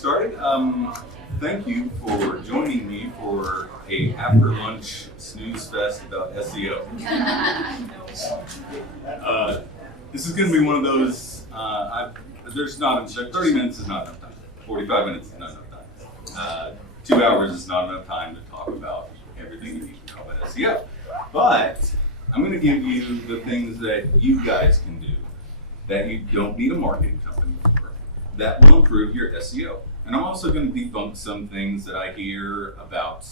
started. Thank you for joining me for a after lunch snooze fest about SEO. This is going to be one of those. There's 30 minutes is not enough time. 45 minutes is not enough time. 2 hours is not enough time to talk about everything you need to know about SEO. But I'm going to give you the things that you guys can do that you don't need a marketing company for that will improve your SEO. And I'm also going to debunk some things that I hear about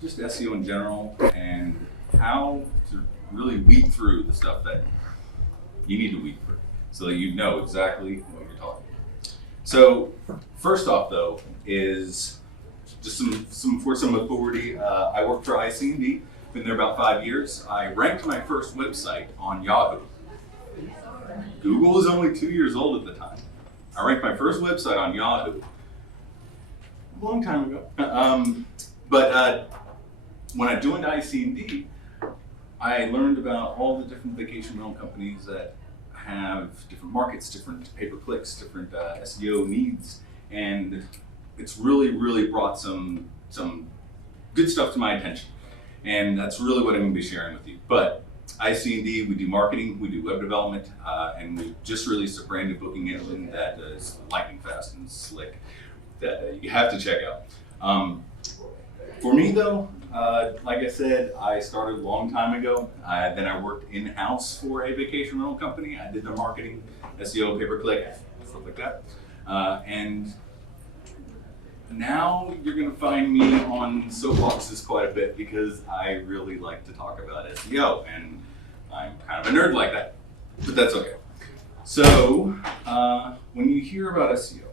just SEO in general and how to really weed through the stuff that you need to weed through so that you know exactly what you're talking about. So first off though is just some authority. I work for IC&D, been there about 5 years. I ranked my first website on Yahoo. Google was only 2 years old at the time. I ranked my first website on Yahoo a long time ago. But when I joined IC&D, I learned about all the different vacation rental companies that have different markets, different pay-per-clicks, different SEO needs, and it's really brought some good stuff to my attention. And that's really what I'm going to be sharing with you. But IC&D, we do marketing, we do web development, and we just released a brand new booking engine that is lightning fast and slick that you have to check out. For me though, like I said, I started a long time ago. Then I worked in-house for a vacation rental company. I did their marketing, SEO, pay-per-click, stuff like that. And now you're going to find me on soapboxes quite a bit because I really like to talk about SEO, and I'm kind of a nerd like that, but that's okay. So when you hear about SEO,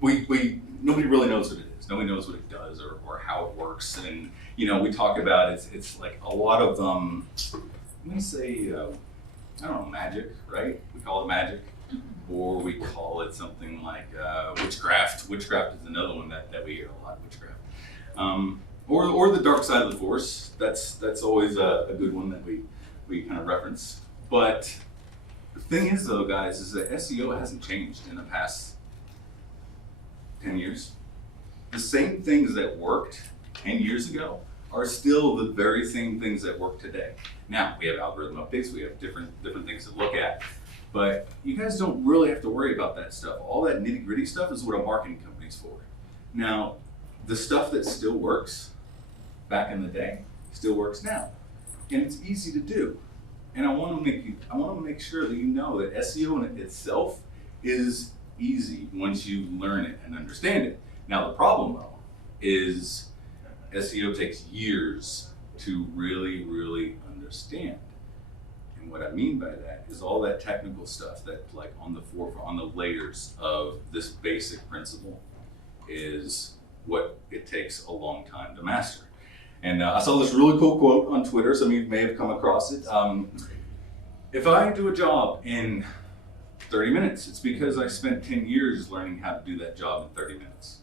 nobody really knows what it is. Nobody knows what it does or how it works, and we talk about it's like a lot of let me say I don't know, magic, right? We call it magic. Or we call it something like witchcraft. Witchcraft is another one that we hear a lot, witchcraft. Or the dark side of the force. That's always a good one that we kind of reference. But the thing is though, guys, is that SEO hasn't changed in the past 10 years. The same things that worked 10 years ago are still the very same things that work today. Now, we have algorithm updates, we have different things to look at. But you guys don't really have to worry about that stuff. All that nitty gritty stuff is what a marketing company's for. Now, the stuff that still works back in the day still works now. And it's easy to do. And I want to make sure that you know that SEO in itself is easy once you learn it and understand it. Now, the problem though is SEO takes years to really understand. And what I mean by that is all that technical stuff that's like on the forefront, on the layers of this basic principle is what it takes a long time to master. And I saw this really cool quote on Twitter, some of you may have come across it. If I do a job in 30 minutes, it's because I spent 10 years learning how to do that job in 30 minutes.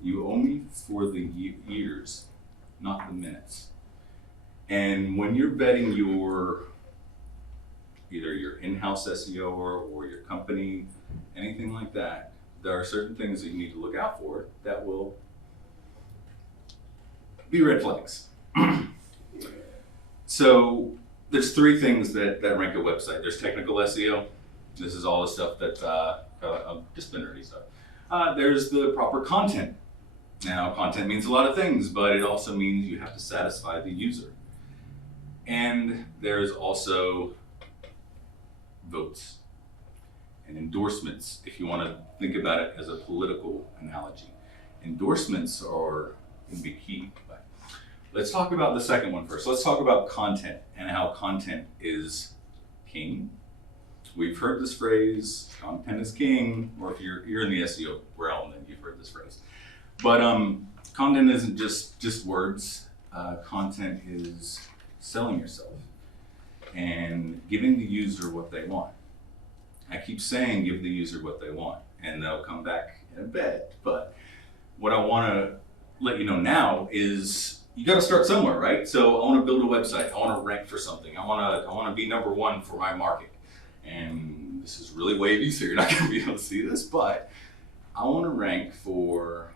You owe me for the years, not the minutes. And when you're vetting either your in-house SEO or your company, anything like that, there are certain things that you need to look out for that will be red flags. So there's 3 things that rank a website. There's technical SEO. This is all the stuff that just the nerdy stuff. There's the proper content. Now, content means a lot of things, but it also means you have to satisfy the user. And there's also votes and endorsements, if you want to think about it as a political analogy. Endorsements are going to be key. But let's talk about the second one first. Let's talk about content and how content is king. We've heard this phrase, content is king, or if you're in the SEO realm, then you've heard this phrase. But content isn't just words. Content is selling yourself and giving the user what they want. I keep saying give the user what they want, and they'll come back in a bit. But what I want to let you know now is you got to start somewhere, right? So I want to build a website. I want to rank for something. I want to be number one for my market. And this is really wavy, so you're not going to be able to see this, but I want to rank for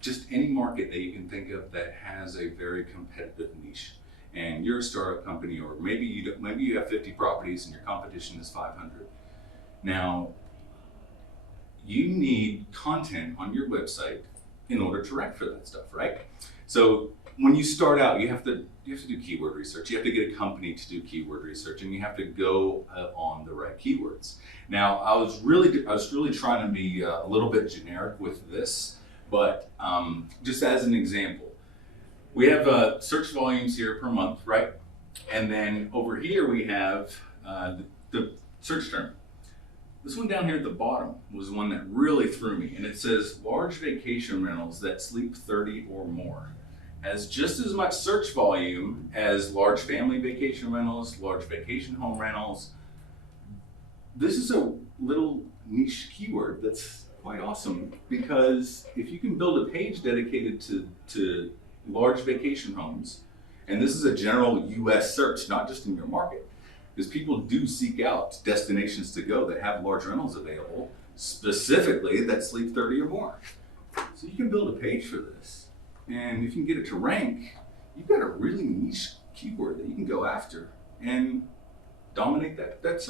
just any market that you can think of that has a very competitive niche. And you're a startup company, or maybe you have 50 properties and your competition is 500. Now, you need content on your website in order to rank for that stuff, right? So when you start out, you have to do keyword research. You have to get a company to do keyword research, and you have to go on the right keywords. Now, I was really trying to be a little bit generic with this, but just as an example, we have search volumes here per month, right? And then over here we have the search term. This one down here at the bottom was one that really threw me, and it says large vacation rentals that sleep 30 or more. Has just as much search volume as large family vacation rentals, large vacation home rentals. This is a little niche keyword that's quite awesome, because if you can build a page dedicated to large vacation homes, and this is a general US search, not just in your market, because people do seek out destinations to go that have large rentals available, specifically that sleep 30 or more. So you can build a page for this. And if you can get it to rank, you've got a really niche keyword that you can go after and dominate that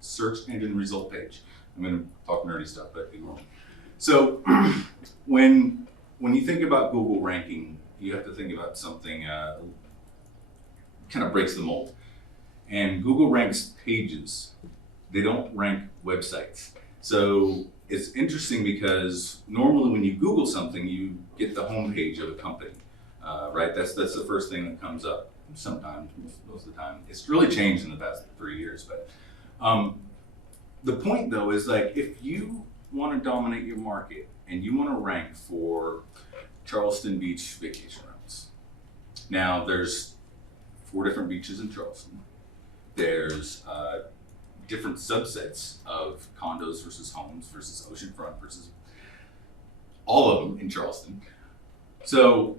search engine result page. I'm going to talk nerdy stuff, but ignore me. So when you think about Google ranking, you have to think about something kind of breaks the mold. And Google ranks pages. They don't rank websites. So it's interesting because normally when you Google something, you get the homepage of a company, right? That's the first thing that comes up. Sometimes, most of the time. It's really changed in the past 3 years. But the point though is, like, if you want to dominate your market and you want to rank for Charleston Beach vacation rentals. Now there's 4 different beaches in Charleston. There's different subsets of condos versus homes versus oceanfront versus all of them in Charleston. So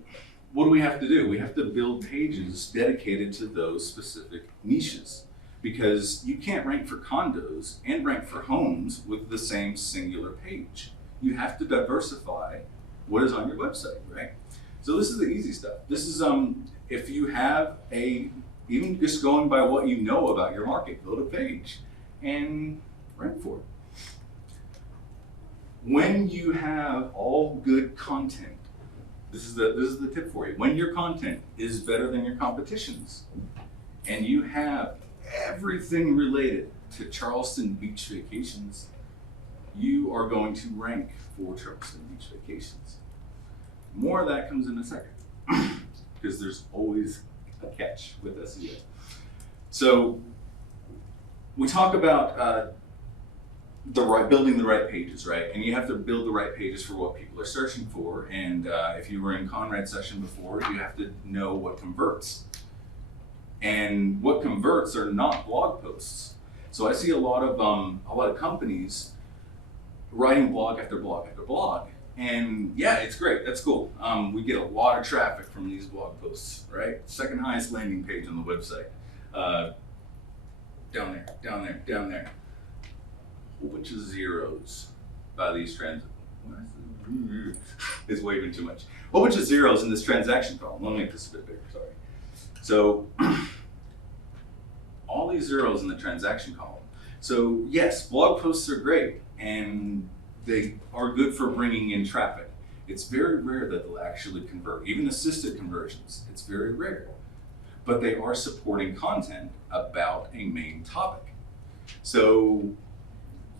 what do we have to do? We have to build pages dedicated to those specific niches, because you can't rank for condos and rank for homes with the same singular page. You have to diversify what is on your website, right? So this is the easy stuff. This is if you have even just going by what you know about your market, build a page and rank for it. When you have all good content, this is the tip for you. When your content is better than your competition's, and you have everything related to Charleston Beach vacations, you are going to rank for Charleston Beach vacations. More of that comes in a second, because there's always a catch with SEO. So we talk about building the right pages, right? And you have to build the right pages for what people are searching for. And if you were in Conrad's session before, you have to know what converts. And what converts are not blog posts. So I see a lot of companies writing blog after blog after blog. And yeah, it's great, that's cool. We get a lot of traffic from these blog posts, right? Second highest landing page on the website. Down there. Whole bunch of zeros by these it's waving too much. Whole bunch of zeros in this transaction column. Let me make this a bit bigger, sorry. So all these zeros in the transaction column. So yes, blog posts are great and they are good for bringing in traffic. It's very rare that they'll actually convert, even assisted conversions. It's very rare, but they are supporting content about a main topic. So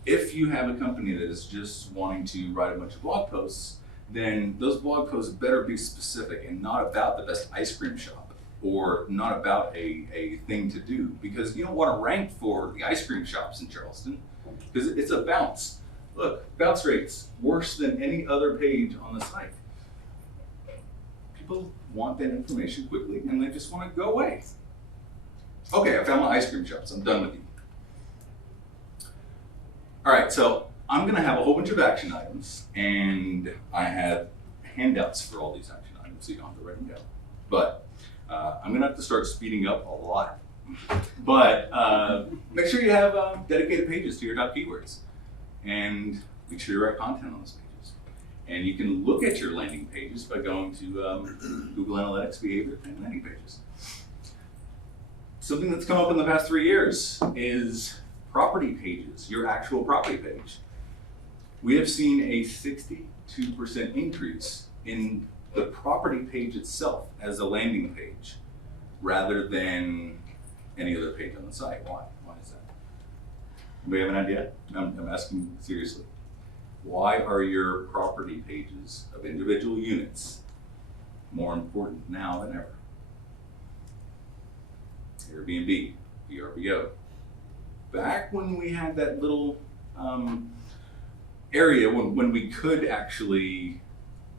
if you have a company that is just wanting to write a bunch of blog posts, then those blog posts better be specific and not about the best ice cream shop, or not about a thing to do, because you don't want to rank for the ice cream shops in Charleston, because it's a bounce. Look, bounce rates worse than any other page on the site. People want that information quickly and they just want to go away. Okay, I found my ice cream shops, I'm done with you. All right, so I'm gonna have a whole bunch of action items, and I have handouts for all these action items, so you don't have to write them down. But I'm gonna have to start speeding up a lot But make sure you have dedicated pages to your top keywords, and make sure you write content on those pages. And you can look at your landing pages by going to Google Analytics, behavior, and landing pages. Something that's come up in the past 3 years is property pages, your actual property page. We have seen a 62% increase in the property page itself as a landing page rather than any other page on the site. Why? Why is that? Anybody have an idea? I'm asking seriously. Why are your property pages of individual units more important now than ever? Airbnb, VRBO. Back when we had that little area when we could actually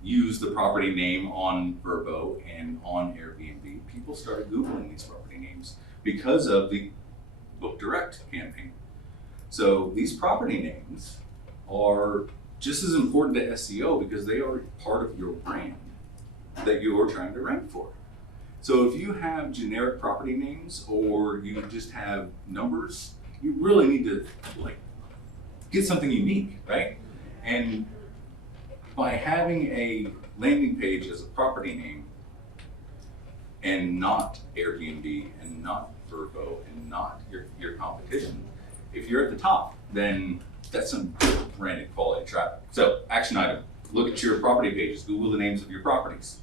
use the property name on Vrbo and on Airbnb, people started Googling these property names because of the Book Direct campaign. So these property names are just as important to SEO because they are part of your brand that you are trying to rank for. So if you have generic property names or you just have numbers, you really need to get something unique, right? And by having a landing page as a property name and not Airbnb and not Vrbo and not your competition, if you're at the top, then that's some good branded quality traffic. So action item, look at your property pages, Google the names of your properties,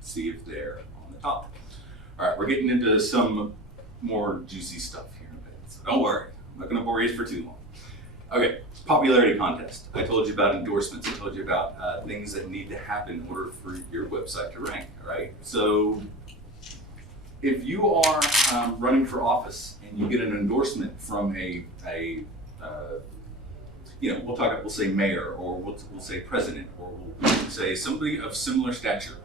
see if they're on the top. All right, we're getting into some more juicy stuff here in a bit, so don't worry, I'm not gonna bore you for too long. Okay, popularity contest. I told you about endorsements. I told you about things that need to happen in order for your website to rank, right? So if you are running for office and you get an endorsement from we'll say mayor, or we'll say president, or we'll say somebody of similar stature,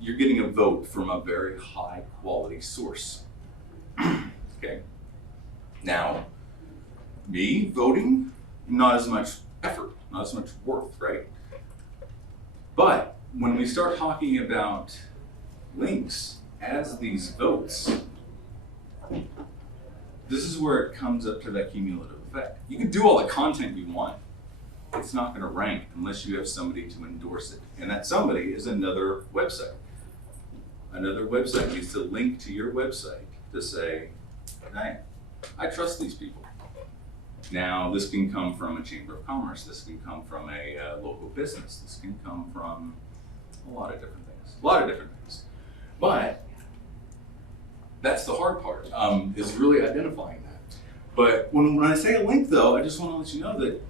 you're getting a vote from a very high quality source. Okay. Now, me voting, not as much effort, not as much worth, right? But when we start talking about links as these votes, this is where it comes up to that cumulative effect. You can do all the content you want. It's not going to rank unless you have somebody to endorse it. And that somebody is another website. Another website needs to link to your website to say, hey, I trust these people. Now, this can come from a chamber of commerce. This can come from a local business. This can come from a lot of different things. But that's the hard part, is really identifying that. But when I say a link, though, I just want to let you know that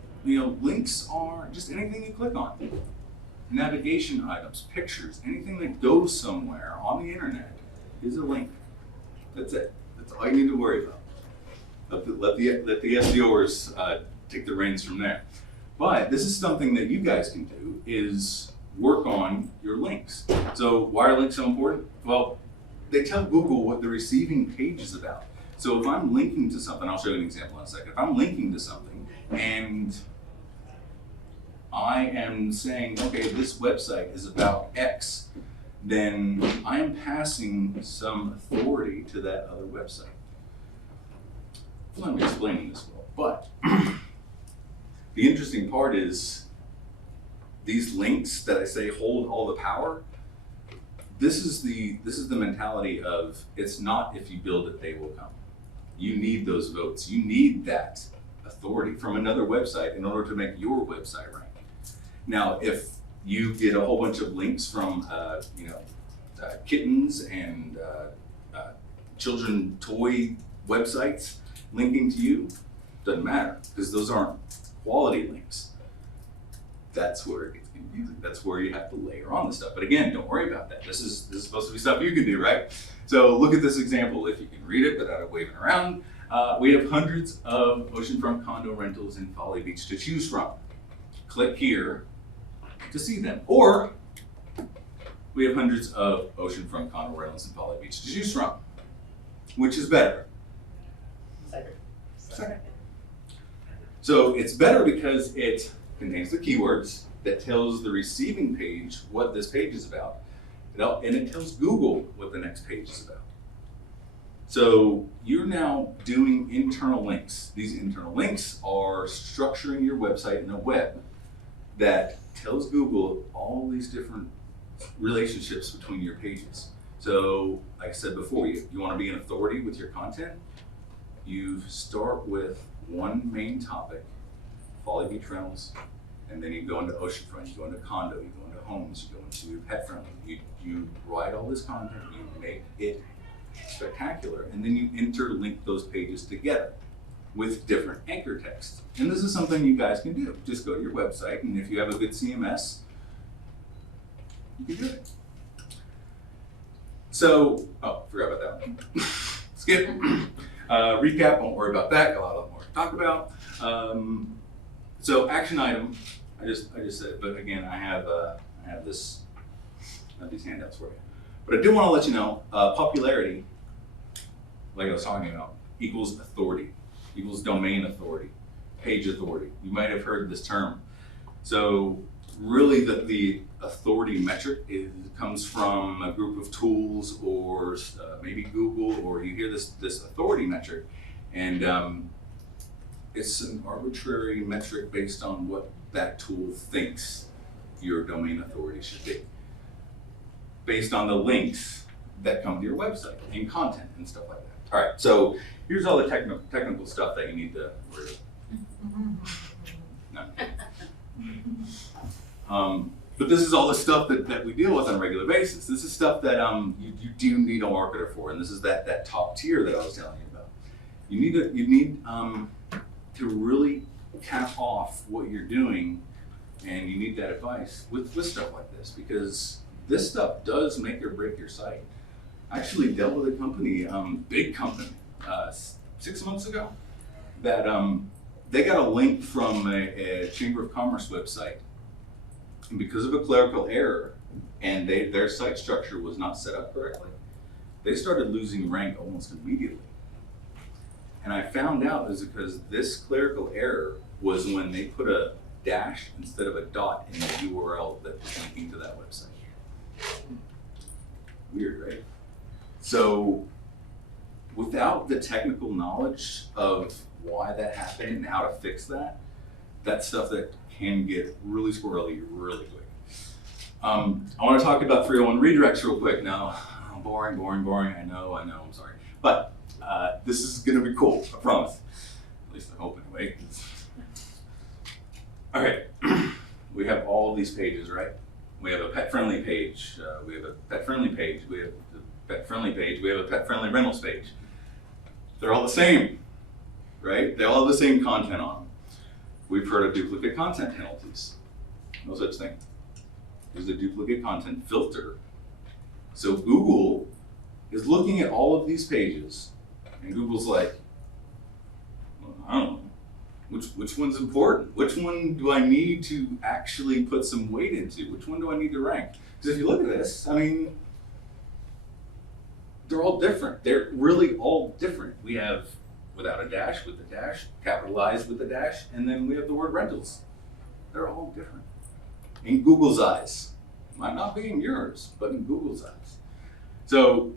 links are just anything you click on. Navigation items, pictures, anything that goes somewhere on the internet is a link. That's it. That's all you need to worry about. Let the SEOers take the reins from there. But this is something that you guys can do, is work on your links. So why are links so important? Well, they tell Google what the receiving page is about. So if I'm linking to something, I'll show you an example in a second. If I'm linking to something and I am saying, okay, this website is about X, then I am passing some authority to that other website. I'm explaining this well, but the interesting part is these links that I say hold all the power. This is the mentality of, it's not if you build it, they will come. You need those votes. You need that authority from another website in order to make your website rank. Now, if you get a whole bunch of links from kittens and children toy websites linking to you, doesn't matter, because those aren't quality links. That's where it gets confusing. That's where you have to layer on the stuff. But again, don't worry about that. This is supposed to be stuff you can do, right? So look at this example. If you can read it without waving around, we have hundreds of oceanfront condo rentals in Folly Beach to choose from. Click here to see them. Or we have hundreds of oceanfront condo rentals in Folly Beach to choose from. Which is better? Second. So it's better because it contains the keywords that tells the receiving page what this page is about, and it tells Google what the next page is about. So you're now doing internal links. These internal links are structuring your website in a web that tells Google all these different relationships between your pages. So, like I said before, you want to be an authority with your content. You start with one main topic, Folly Beach Rentals, and then you go into oceanfront, you go into condo, you go into homes, you go into pet friendly. You write all this content, you make it spectacular, and then you interlink those pages together with different anchor text. And this is something you guys can do. Just go to your website, and if you have a good CMS, you can do it. So, forgot about that one. Skip. Recap, won't worry about that. Got a lot more to talk about. So action item, I just said it, but again, I have these handouts for you. But I do want to let you know, popularity, like I was talking about, equals authority, equals domain authority, page authority. You might have heard this term. So really the authority metric comes from a group of tools, or maybe Google, or you hear this authority metric, and it's an arbitrary metric based on what that tool thinks your domain authority should be, based on the links that come to your website and content and stuff like that. All right, so here's all the technical stuff that you need to worry about. No. But this is all the stuff that we deal with on a regular basis. This is stuff that you do need a marketer for, and this is that top tier that I was telling you about. You need to really cap off what you're doing, and you need that advice with stuff like this, because this stuff does make or break your site. I actually dealt with a company, big company, 6 months ago, that they got a link from a Chamber of Commerce website. And because of a clerical error, and their site structure was not set up correctly, they started losing rank almost immediately. And I found out is because this clerical error was when they put a dash instead of a dot in the URL that was linking to that website. Weird, right? So without the technical knowledge of why that happened and how to fix that, that's stuff that can get really squirrely really quick. I want to talk about 301 redirects real quick. Now, boring. I know, I'm sorry. But this is going to be cool, I promise. At least I hope anyway. Okay, we have all these pages, right? We have a pet-friendly page, we have a pet-friendly page, we have a pet-friendly page, we have a pet-friendly rentals page. They're all the same, right? They all have the same content on them. We've heard of duplicate content penalties. No such thing. There's a duplicate content filter. So Google is looking at all of these pages, and Google's like, well, I don't know, which one's important? Which one do I need to actually put some weight into? Which one do I need to rank? Because if you look at this, I mean, they're all different. They're really all different. We have without a dash, with a dash, capitalized with a dash, and then we have the word rentals. They're all different. In Google's eyes. Might not be in yours, but in Google's eyes. So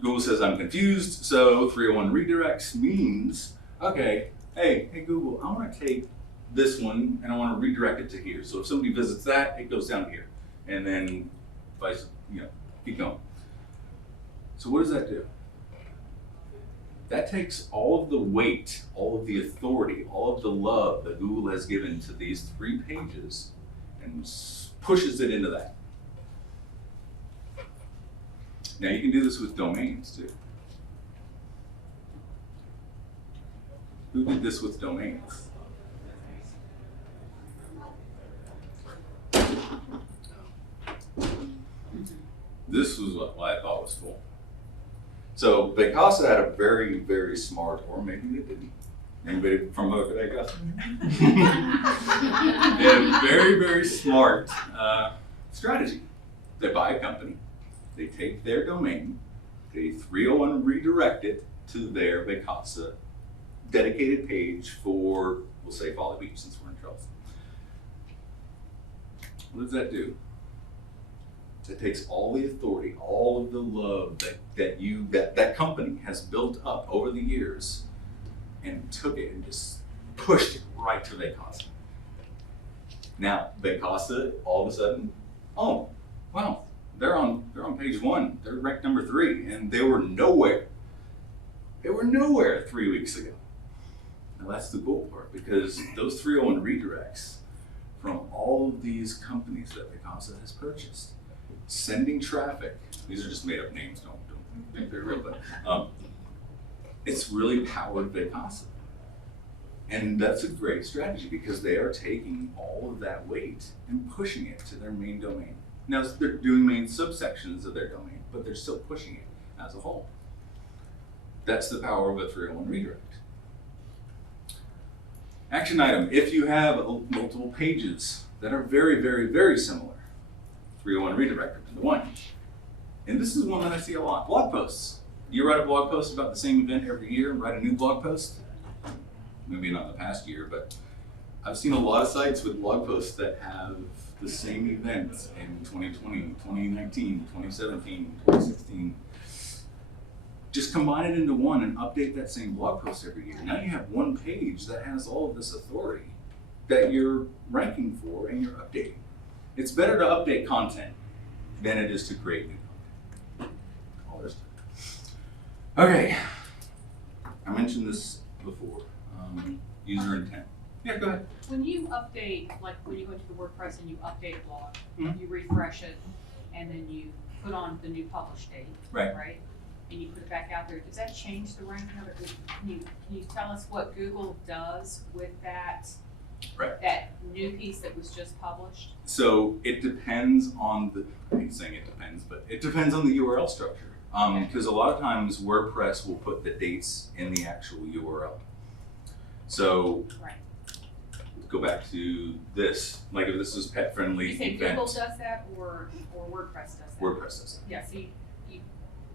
Google says, I'm confused, so 301 redirects means, okay, hey Google, I want to take this one and I want to redirect it to here. So if somebody visits that, it goes down here. And then vice, keep going. So what does that do? That takes all of the weight, all of the authority, all of the love that Google has given to these 3 pages and pushes it into that. Now you can do this with domains too. Who did this with domains? This was what I thought was cool. So Vacasa had a very, very smart, or maybe they didn't. Anybody from Vacasa? They had a very, very smart strategy. They buy a company, they take their domain, they 301 redirect it to their Vacasa dedicated page for, we'll say Folly Beach since we're in Charleston. What does that do? It takes all the authority, all of the love that company has built up over the years, and took it and just pushed it right to Vacasa. Now, Vacasa, all of a sudden, oh, wow, they're on page 1. They're ranked number 3, and they were nowhere. They were nowhere 3 weeks ago. Now that's the cool part, because those 301 redirects from all of these companies that Vacasa has purchased, sending traffic. These are just made up names. Don't think they're real, but it's really powered Vacasa. And that's a great strategy because they are taking all of that weight and pushing it to their main domain. Now they're doing main subsections of their domain, but they're still pushing it as a whole. That's the power of a 301 redirect. Action item, if you have multiple pages that are very, very, very similar, 301 redirect them into one. And this is one that I see a lot, blog posts. You write a blog post about the same event every year, write a new blog post. Maybe not in the past year, but I've seen a lot of sites with blog posts that have the same event in 2020, 2019, 2017, 2016. Just combine it into one and update that same blog post every year. Now you have one page that has all of this authority that you're ranking for and you're updating. It's better to update content than it is to create new content. All there's to it. Okay, I mentioned this before, user intent. Yeah, go ahead. When you update, like when you go into the WordPress and you update a blog, you refresh it, and then you put on the new publish date, right? And you put it back out there. Does that change the ranking of it? Can you tell us what Google does with that, that new piece that was just published? So it depends on the, I hate saying it depends, but it depends on the URL structure. Because a lot of times WordPress will put the dates in the actual URL. So go back to this, like if this is pet friendly. You say Google does that or WordPress does that? WordPress does that. Yeah, so you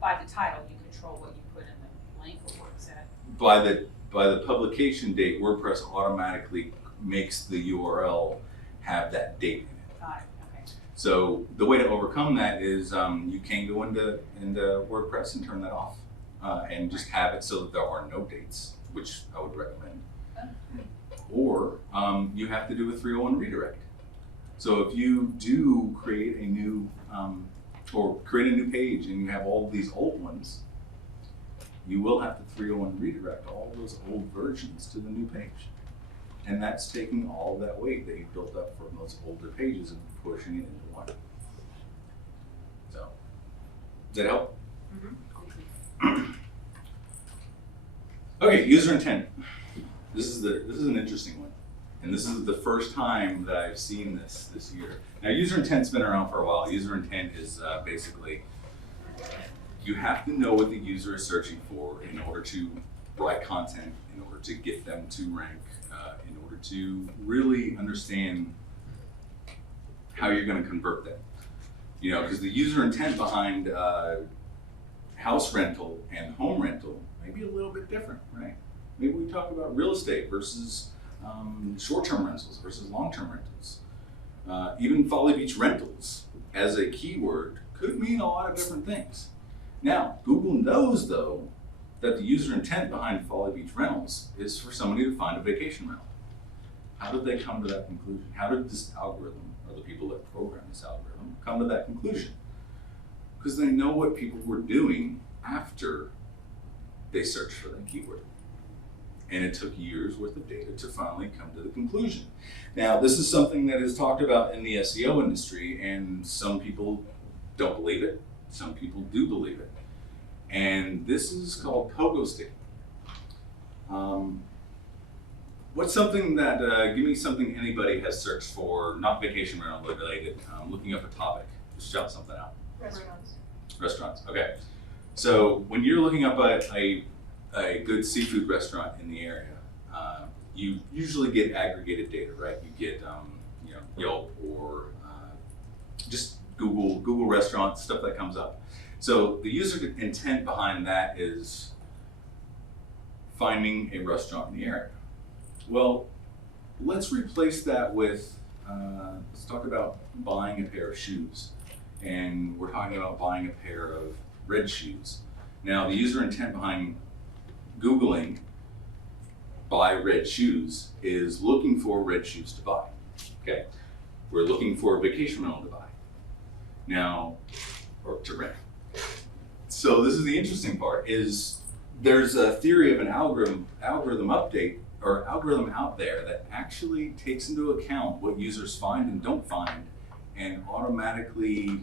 by the title, you control what you put in the link, or what is that? By the publication date, WordPress automatically makes the URL have that date in it. Got it. Okay. So the way to overcome that is you can go into WordPress and turn that off, and just have it so that there are no dates, which I would recommend. Or you have to do a 301 redirect. So if you do create a new or create a new page and you have all of these old ones, you will have to 301 redirect all those old versions to the new page. And that's taking all that weight that you built up from those older pages and pushing it into one. So, does that help? Mm-hmm. Okay, user intent. This is an interesting one. And this is the first time that I've seen this year. Now, user intent's been around for a while. User intent is basically, you have to know what the user is searching for in order to write content, in order to get them to rank, in order to really understand how you're going to convert them. You know, because the user intent behind house rental and home rental may be a little bit different, right? Maybe we talk about real estate versus short-term rentals versus long-term rentals. Even Folly Beach rentals as a keyword could mean a lot of different things. Now, Google knows though that the user intent behind Folly Beach rentals is for somebody to find a vacation rental. How did they come to that conclusion? How did this algorithm, or the people that program this algorithm, come to that conclusion? Because they know what people were doing after they searched for that keyword. And it took years worth of data to finally come to the conclusion. Now, this is something that is talked about in the SEO industry, and some people don't believe it, some people do believe it. And this is called pogo sticking. What's something that, give me something anybody has searched for, not vacation rental related, looking up a topic, just shout something out. Restaurants, okay. So when you're looking up a good seafood restaurant in the area, you usually get aggregated data, right? You get Yelp or just Google restaurants, stuff that comes up. So the user intent behind that is finding a restaurant in the area. Well, let's replace that with, let's talk about buying a pair of shoes. and we're talking about buying a pair of red shoes. Now, the user intent behind Googling buy red shoes is looking for red shoes to buy. Okay, we're looking for a vacation rental to buy. Now, or to rent. So this is the interesting part, is there's a theory of an algorithm update or algorithm out there that actually takes into account what users find and don't find, and automatically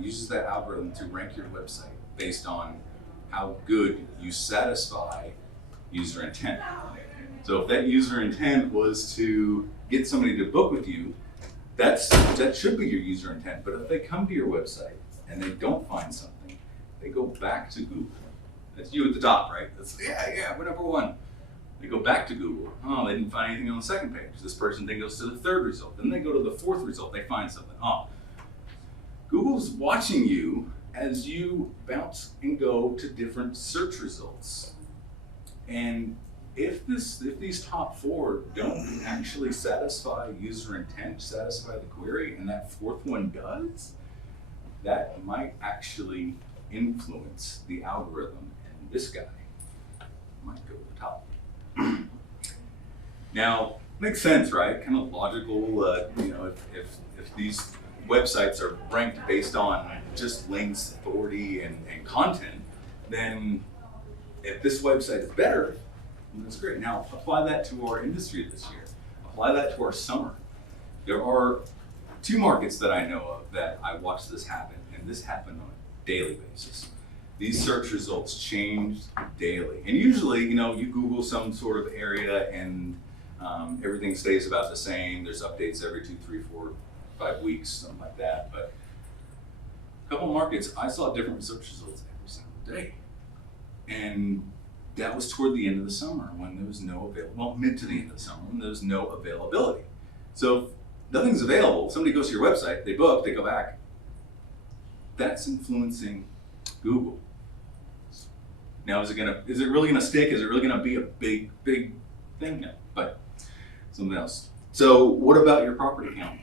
uses that algorithm to rank your website based on how good you satisfy user intent. So if that user intent was to get somebody to book with you, that should be your user intent. But if they come to your website and they don't find something, they go back to Google. That's you at the top, right? That's, we're number one. They go back to Google. Oh, they didn't find anything on the second page. This person then goes to the third result. Then they go to the fourth result. They find something. Oh, Google's watching you as you bounce and go to different search results. And if these top four don't actually satisfy user intent, satisfy the query, and that fourth one does, that might actually influence the algorithm, and this guy might go to the top. Now, makes sense, right? Kind of logical. If these websites are ranked based on just links, authority, and content, then if this website is better, that's great. Now, apply that to our industry this year. Apply that to our summer. There are two markets that I know of that I watched this happen, and this happened on a daily basis. These search results changed daily. And usually, you Google some sort of area and everything stays about the same. There's updates every 2, 3, 4, 5 weeks, something like that. But a couple of markets, I saw different search results every single day. And that was toward the end of the summer when there was no mid to the end of the summer when there was no availability. So if nothing's available, somebody goes to your website, they book, they go back. That's influencing Google. Now, is it really gonna stick? Is it really gonna be a big thing? No, but something else. So what about your property count?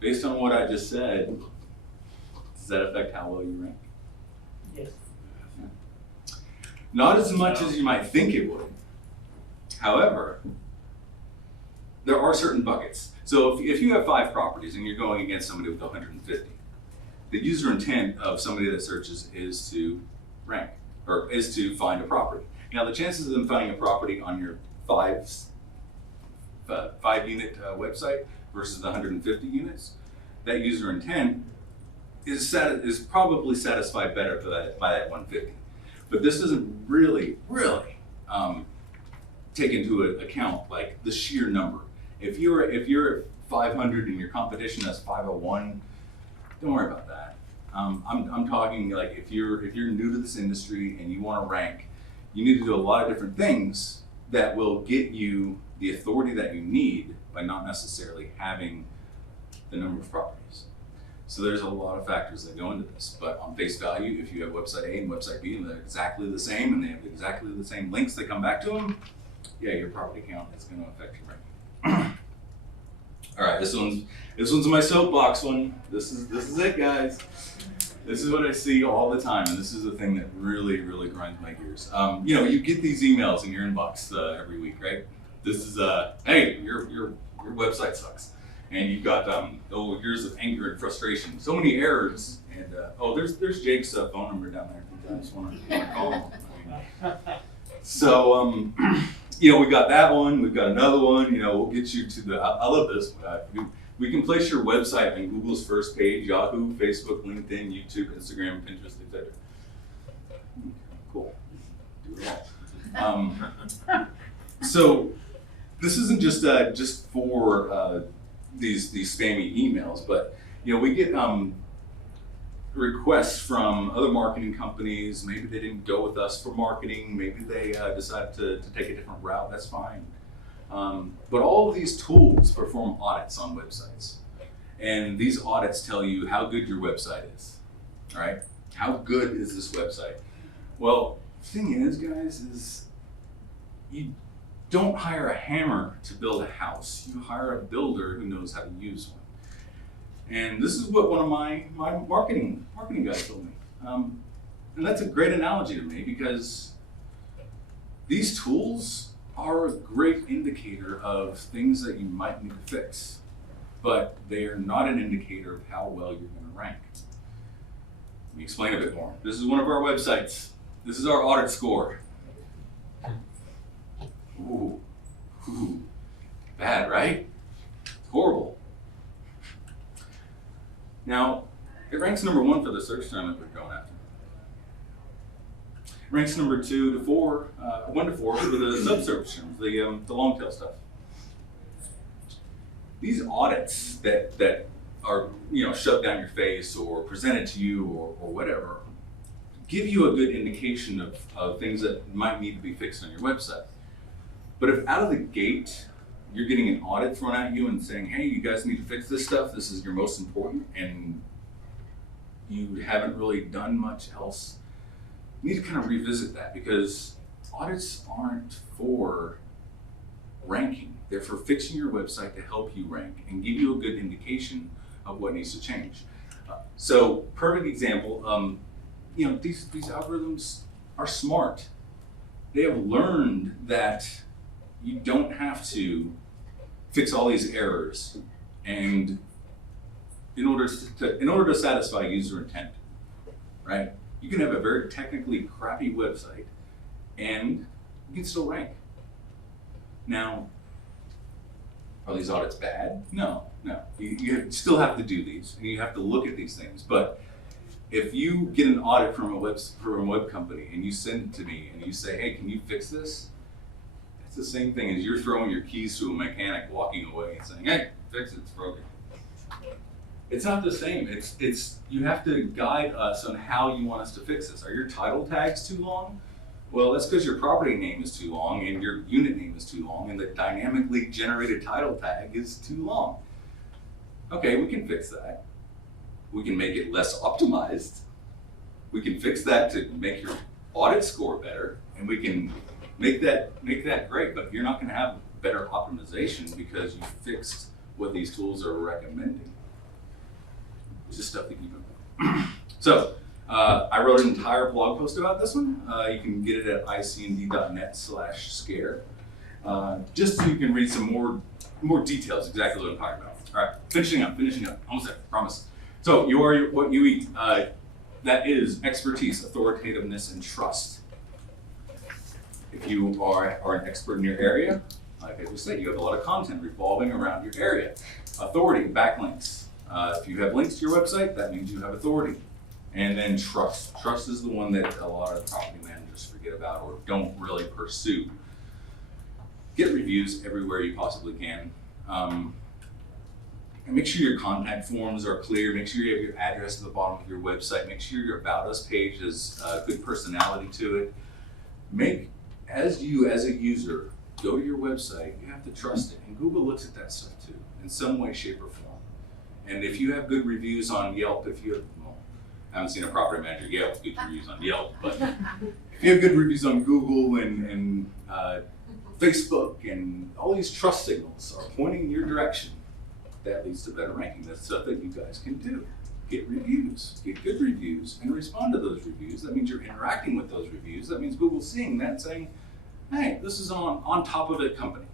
Based on what I just said, does that affect how well you rank? Yes. Not as much as you might think it would. However, there are certain buckets. So if you have 5 properties and you're going against somebody with 150, the user intent of somebody that searches is to rank, or is to find a property. Now, the chances of them finding a property on your 5-unit website versus the 150 units, that user intent is probably satisfied better by that 150. But this doesn't really take into account like the sheer number. If you're at 500 and your competition has 501, don't worry about that. I'm talking like if you're new to this industry and you want to rank, you need to do a lot of different things that will get you the authority that you need by not necessarily having the number of properties. So there's a lot of factors that go into this, but on face value, if you have website A and website B and they're exactly the same and they have exactly the same links that come back to them, yeah, your property count is going to affect your ranking. All right, this one's my soapbox one. This is it, guys. This is what I see all the time, and this is the thing that really grinds my gears. You get these emails in your inbox every week, right? This is hey, your website sucks. And you've got years of anger and frustration, so many errors, and there's Jake's phone number down there. If you guys want to call him. So we got that one. We've got another one. We'll get you to the. I love this one. We can place your website on Google's first page: Yahoo, Facebook, LinkedIn, YouTube, Instagram, Pinterest, etc. Cool. Do it all. So this isn't just for these spammy emails, but we get requests from other marketing companies. Maybe they didn't go with us for marketing. Maybe they decided to take a different route. That's fine. But all of these tools perform audits on websites, and these audits tell you how good your website is. All right, how good is this website? Well, the thing is, guys, is you don't hire a hammer to build a house. You hire a builder who knows how to use one. And this is what one of my marketing guys told me. And that's a great analogy to me because these tools are a great indicator of things that you might need to fix, but they are not an indicator of how well you're going to rank. Let me explain a bit more. This is one of our websites. This is our audit score. Ooh, bad, right? It's horrible. Now, it ranks number 1 for the search term that we're going after. It ranks number 1 to 4 for the sub-search terms, the long tail stuff. These audits that are shoved down your face or presented to you or whatever give you a good indication of things that might need to be fixed on your website. But if out of the gate you're getting an audit thrown at you and saying, hey, you guys need to fix this stuff, this is your most important, and you haven't really done much else, you need to kind of revisit that, because audits aren't for ranking. They're for fixing your website to help you rank and give you a good indication of what needs to change. So, perfect example, these algorithms are smart. They have learned that you don't have to fix all these errors, and in order to satisfy user intent, right? You can have a very technically crappy website and you can still rank. Now, are these audits bad? No. You still have to do these and you have to look at these things. But if you get an audit from a web company and you send it to me and you say, hey, can you fix this? It's the same thing as you're throwing your keys to a mechanic, walking away and saying, hey, fix it, it's broken. It's not the same. It's you have to guide us on how you want us to fix this. Are your title tags too long? Well, that's because your property name is too long and your unit name is too long and the dynamically generated title tag is too long. Okay, we can fix that. We can make it less optimized. We can fix that to make your audit score better, and we can make that great, but you're not going to have better optimization because you fixed what these tools are recommending. It's just stuff to keep in mind. So, I wrote an entire blog post about this one. You can get it at icnd.net/scare, just so you can read some more details, exactly what I'm talking about. All right, finishing up, almost there, promise. So you are what you eat. That is expertise, authoritativeness, and trust. If you are an expert in your area, like I just said, you have a lot of content revolving around your area. Authority, backlinks. If you have links to your website, that means you have authority. And then trust. Trust is the one that a lot of property managers forget about or don't really pursue. Get reviews everywhere you possibly can. And make sure your contact forms are clear. Make sure you have your address at the bottom of your website. Make sure your About Us page has good personality to it. As a user, go to your website, you have to trust it. And Google looks at that stuff too, in some way, shape, or form. And if you have good reviews on Yelp, I haven't seen a property manager Yelp with good reviews on Yelp, but if you have good reviews on Google and Facebook and all these trust signals are pointing in your direction, that leads to better ranking. That's stuff that you guys can do. Get reviews, get good reviews, and respond to those reviews. That means you're interacting with those reviews. That means Google's seeing that and saying, hey, this is on top of it company.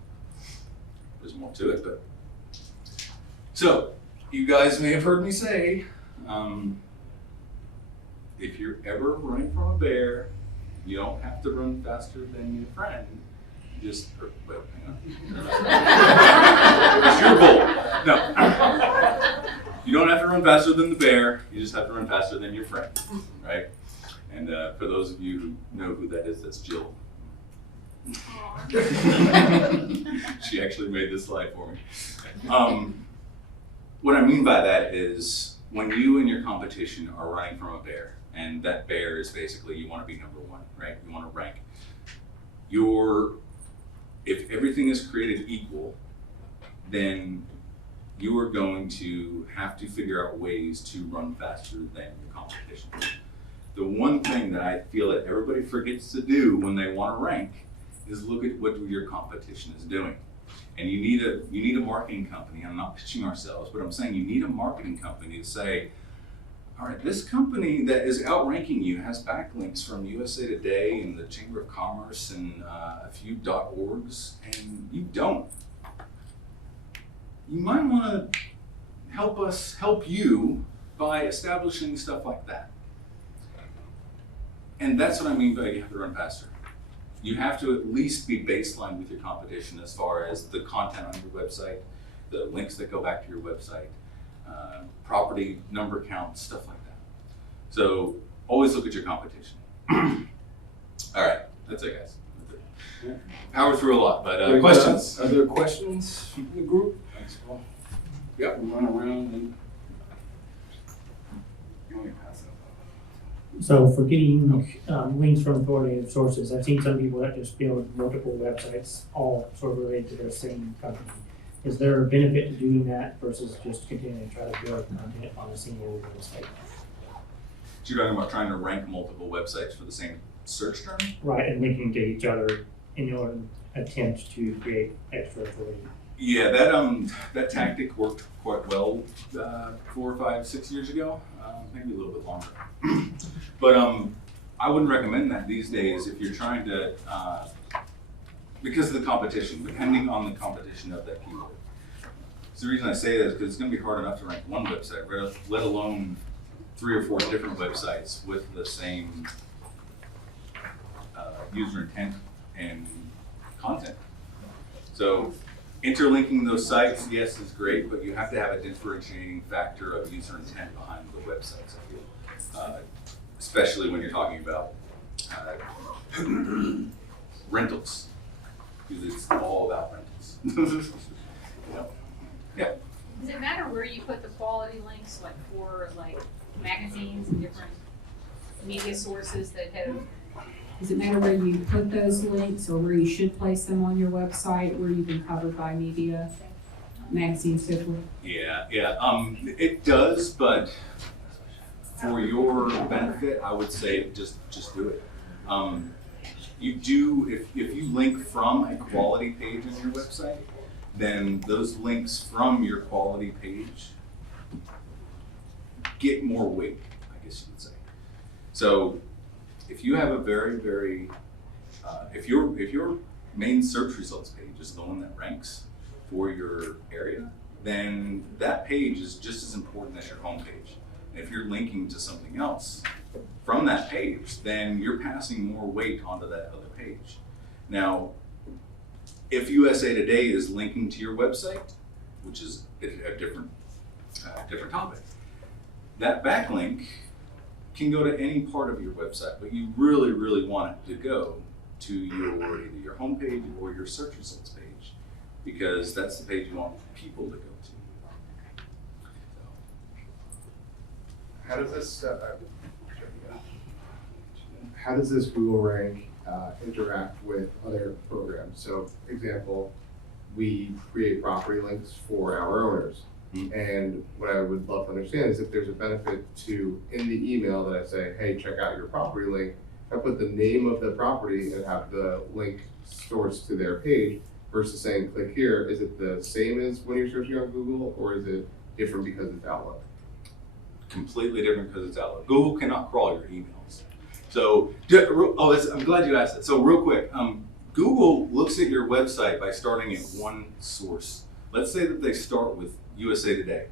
There's more to it, but. So, you guys may have heard me say, if you're ever running from a bear, you don't have to run faster than your friend. Hang on. It's your goal. No. You don't have to run faster than the bear, you just have to run faster than your friend, right? And for those of you who know who that is, that's Jill. She actually made this slide for me. What I mean by that is when you and your competition are running from a bear, and that bear is basically you want to be number one, right? You want to rank. If everything is created equal, then you are going to have to figure out ways to run faster than your competition. The one thing that I feel that everybody forgets to do when they want to rank is look at what your competition is doing. And you need a marketing company. I'm not pitching ourselves, but I'm saying you need a marketing company to say, all right, this company that is outranking you has backlinks from USA Today and the Chamber of Commerce and a few .orgs, and you don't. You might want to help you by establishing stuff like that. And that's what I mean by you have to run faster. You have to at least be baseline with your competition as far as the content on your website, the links that go back to your website, property number count, stuff like that. So always look at your competition. All right, that's it, guys. That's it. Power through a lot, but questions? Are there questions from the group? Yep. We'll run around and you want me to pass it up? So for getting links from authoritative sources, I've seen some people that just build multiple websites, all sort of related to the same company. Is there a benefit to doing that versus just continuing to try to build content on a single website? So you're talking about trying to rank multiple websites for the same search term? Right, and linking to each other in your attempt to create extra authority. Yeah, that tactic worked quite well 4, 5, 6 years ago, maybe a little bit longer. But I wouldn't recommend that these days if you're trying to, because of the competition, depending on the competition of that keyword. So the reason I say that is because it's going to be hard enough to rank one website, let alone 3 or 4 different websites with the same user intent and content. So interlinking those sites, yes, is great, but you have to have a differentiating factor of user intent behind the websites, I feel. Especially when you're talking about rentals, because it's all about rentals. Yeah. Does it matter where you put the quality links, like for like magazines and different media sources that have? Does it matter where you put those links or where you should place them on your website, where you've been covered by media, magazines, so forth? Yeah. It does, but for your benefit, I would say just do it. You do, if you link from a quality page on your website, then those links from your quality page get more weight, I guess you would say. So if you have a very, if your main search results page is the one that ranks for your area, then that page is just as important as your home page. If you're linking to something else from that page, then you're passing more weight onto that other page. Now, if USA Today is linking to your website, which is a different topic, that backlink can go to any part of your website, but you really want it to go to either your homepage or your search results page, because that's the page you want people to go to. How does this Google rank interact with other programs? So, example, we create property links for our owners. Mm-hmm. And what I would love to understand is if there's a benefit to, in the email that I say, hey, check out your property link, I put the name of the property and have the link sourced to their page versus saying click here. Is it the same as when you're searching on Google, or is it different because it's Outlook? Completely different because it's Outlook. Google cannot crawl your emails. So, I'm glad you asked that. So real quick, Google looks at your website by starting at one source. Let's say that they start with USA Today.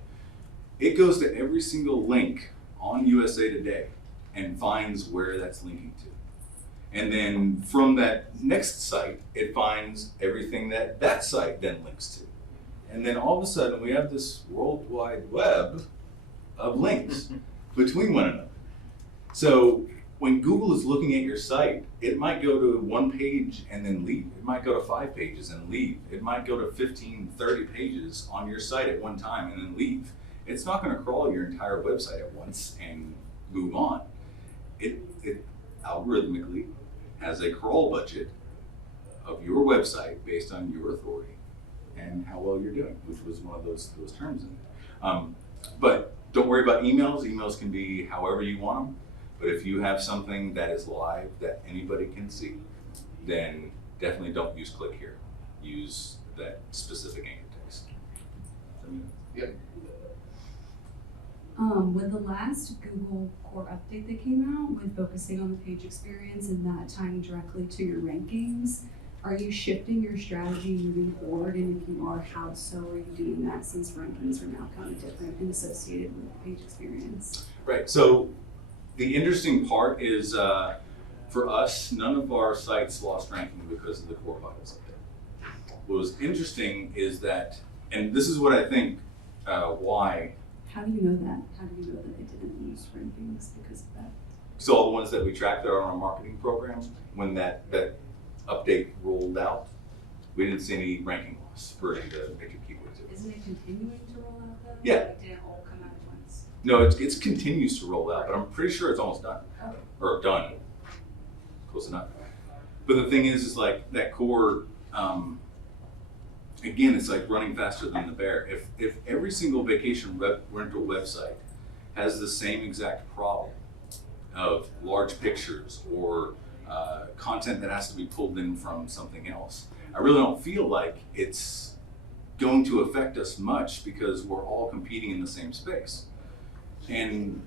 It goes to every single link on USA Today and finds where that's linking to. And then from that next site, it finds everything that that site then links to. And then all of a sudden we have this world wide web of links between one another. So when Google is looking at your site, it might go to one page and then leave. It might go to 5 pages and leave. It might go to 15, 30 pages on your site at one time and then leave. It's not going to crawl your entire website at once and move on. It algorithmically has a crawl budget of your website based on your authority and how well you're doing, which was one of those terms in there. But don't worry about emails. Emails can be however you want them. But if you have something that is live that anybody can see, then definitely don't use click here. Use that specific anchor text. Yep. With the last Google core update that came out with focusing on the page experience and that tying directly to your rankings, are you shifting your strategy moving forward? And if you are, how so are you doing that since rankings are now kind of different and associated with the page experience? Right, so the interesting part is for us, none of our sites lost ranking because of the core vitals update. What was interesting is that, and this is what I think why. How do you know that? How do you know that they didn't lose rankings because of that? So all the ones that we tracked that are on our marketing program, when that update rolled out, we didn't see any ranking loss for any of the major keywords. Isn't it continuing to roll out though? Yeah. Like, did it all come out at once? No, it continues to roll out, but I'm pretty sure it's almost done, Oh. or done, close enough. But the thing is like that core, again, it's like running faster than the bear. If every single vacation rental website has the same exact problem of large pictures or content that has to be pulled in from something else, I really don't feel like it's going to affect us much because we're all competing in the same space. And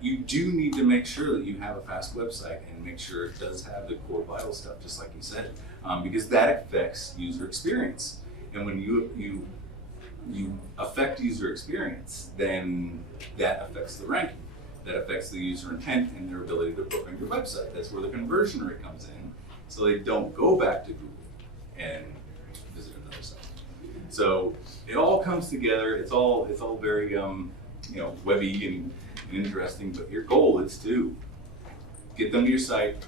you do need to make sure that you have a fast website and make sure it does have the core vital stuff, just like you said, because that affects user experience. And when you affect user experience, then that affects the ranking. That affects the user intent and their ability to book on your website. That's where the conversion rate comes in, so they don't go back to Google and visit another site. So it all comes together. It's all very webby and interesting. But your goal is to get them to your site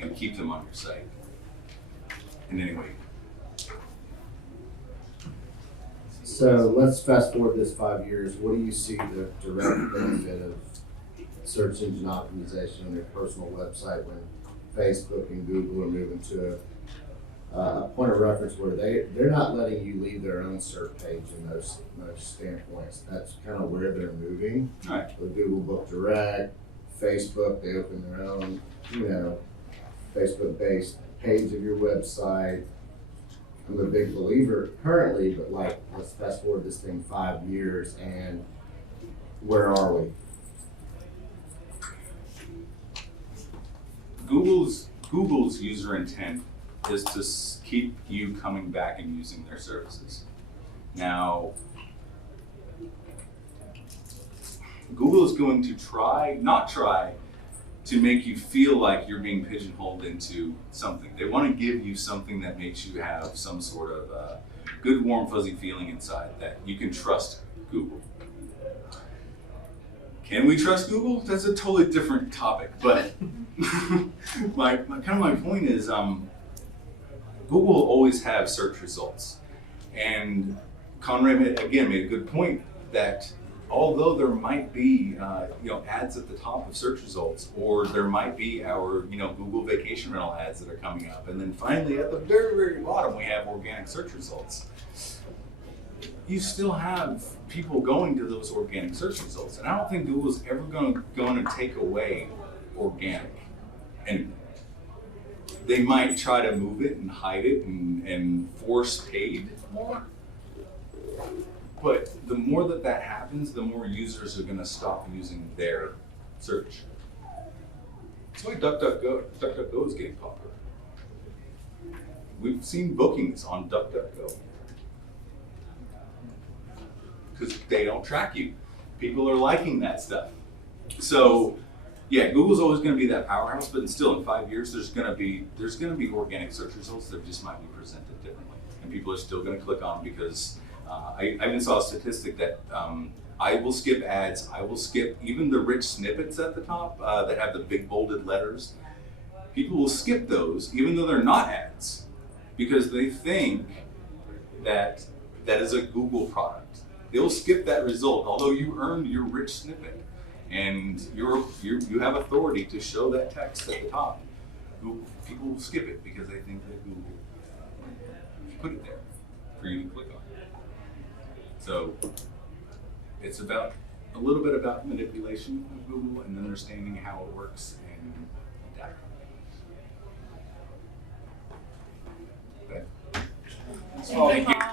and keep them on your site in any way. So let's fast forward this 5 years. What do you see the direct benefit of search engine optimization on your personal website when Facebook and Google are moving to a point of reference where they're not letting you leave their own search page in those standpoints? That's kind of where they're moving. Right. With Google Book Direct, Facebook, they open their own, Facebook-based page of your website. I'm a big believer currently, but let's fast forward this thing 5 years and where are we? Google's user intent is to keep you coming back and using their services. Now, Google is going to not try to make you feel like you're being pigeonholed into something. They want to give you something that makes you have some sort of good, warm, fuzzy feeling inside that you can trust Google. Can we trust Google? That's a totally different topic, but my point is Google will always have search results. And Conrad again made a good point that although there might be ads at the top of search results, or there might be our Google vacation rental ads that are coming up, and then finally at the very, very bottom we have organic search results. You still have people going to those organic search results, and I don't think Google's ever going to take away organic. And they might try to move it and hide it and force paid more. But the more that happens, the more users are going to stop using their search. That's why DuckDuckGo is getting popular. We've seen bookings on DuckDuckGo because they don't track you. People are liking that stuff. So, yeah, Google's always going to be that powerhouse, but still, in 5 years, there's going to be organic search results that just might be presented differently, and people are still going to click on them because. I even saw a statistic that I will skip ads. I will skip even the rich snippets at the top that have the big bolded letters. People will skip those even though they're not ads because they think that is a Google product. They'll skip that result although you earned your rich snippet and you have authority to show that text at the top. People will skip it because they think that Google put it there for you to click on. So it's a little bit about manipulation of Google and understanding how it works and adapt. Okay. Oh, Thank you.